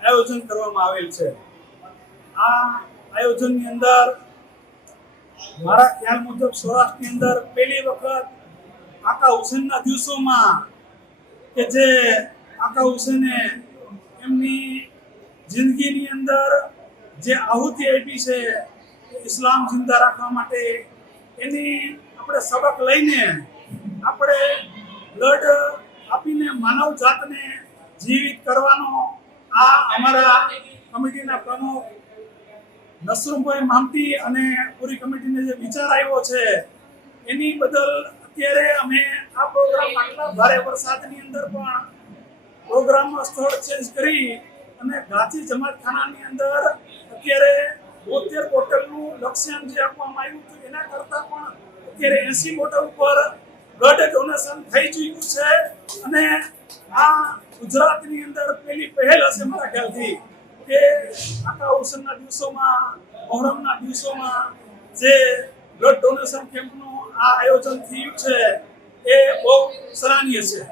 આયોજન કરવામાં આવેલ છે. આ આયોજનની અંદર મારા ખ્યાલ મુજબ સૌરાષ્ટ્રની અંદર પહેલી વખત આકા હુસેનના દિવસોમાં કે જે આકા હુસેને એમની જિંદગીની અંદર જે આહુતિ આપી છે, ઇસ્લામ જિંદા રાખવા માટે, એની આપણે સબક લઈને આપણે બ્લડ આપીને માનવ જાતને જીવિત કરવાનો આ અમારા કમિટીના પ્રમુખ નસરુભાઈ મામતી અને પૂરી કમિટીને જે વિચાર આવ્યો છે, એની બદલ અત્યારે અમે આ પ્રોગ્રામ આટલા ભારે વરસાદની અંદર પણ પ્રોગ્રામનું સ્થળ ચેન્જ કરી અને ગાંધી જમાતખાનાની અંદર અત્યારે બોતેર બોટલનું લક્ષ્યાંક જે આપવામાં આવ્યું હતું, એના કરતાં પણ અત્યારે એસી બોટલ ઉપર બ્લડ ડોનેશન થઈ ચૂક્યું છે અને આ ગુજરાતની અંદર પેલી પહેલ હશે મારા ખ્યાલથી કે આખા હુસેનના દિવસોમાં, મોહરમના દિવસોમાં જે બ્લડ ડોનેશન કેમ્પનું આ આયોજન થયું છે, એ બહુ સરાહનીય છે.